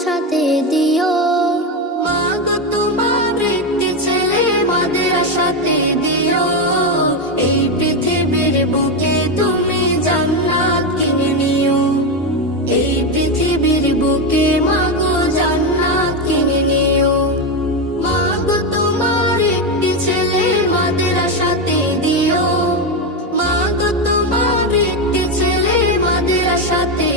মাদ্রাসাতে দিও। মা গো তোমার একটি ছেলে মাদ্রাসাতে দিও। এই পৃথিবীর বুকে তুমি জান্নাত কিনে নিও। এই পৃথিবীর বুকে মা গো জান্নাত কিনে নিও। মা গো তোমার একটি ছেলে মাদ্রাসাতে দিও। মা গো তোমার একটি ছেলে মাদ্রাসাতে